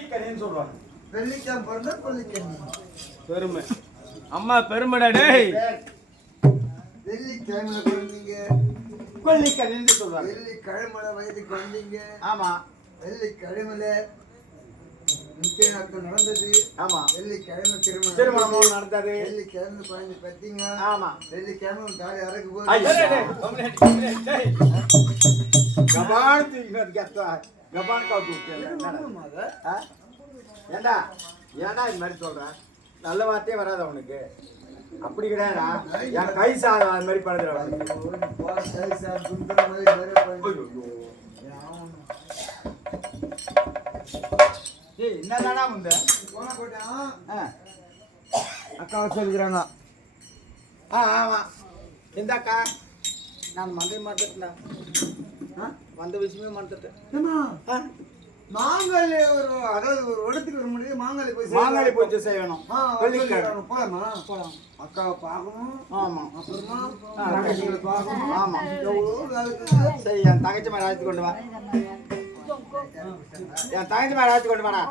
சொல்றாங்க. வெள்ளிக்கிழமை பிறந்தா கொல்லிக்கண்ணி. பெருமை. அம்மா பெருமைடா டேய். வெள்ளிக்கிழமை பிறந்தீங்க கொல்லிக்கண்ணின்னு சொல்றாங்க. வெள்ளிக்கிழமை வயதுக்கு வந்தீங்க. ஆமா. வெள்ளிக்கிழமையில நிச்சயதார்த்தம் நடந்தது. ஆமா. வெள்ளிக்கிழமை திருமணமும் நடந்தது. வெள்ளிக்கிழமை குழந்தை பெத்தீங்க. ஆமா. வெள்ளிக்கிழமை தாலி அறக்கு கபான் தூக்கினது கேட்டா கபான் காத்து ஏண்டா ஏண்டா இது மாதிரி சொல்றேன்? நல்ல வார்த்தையே வராது அவனுக்கு. அப்படி கிடையாதா? என் கை சாதம் அது மாதிரி படுதுற என்னதானா முந்த அக்காவை சொல்லிக்கிறாங்க. ஆமா. எந்த அக்கா? நான் மந்தை மாட்டேன். வந்த விஷயமே மாட்டேன். மாங்காய் ஒரு அதாவது ஒரு இடத்துக்கு வர முடியாது. மாங்காய் பூஜை செய்யணும். போலாமா? போலாம். அக்காவை பார்க்கணும். ஆமா. அப்புறமா தங்கச்சிகளை பார்க்கணும். ஆமா. சரி, என் தங்கச்சி மேல அழைத்து கொண்டு வா. என் தங்கச்சி மேல அழைத்து கொண்டு வாடா.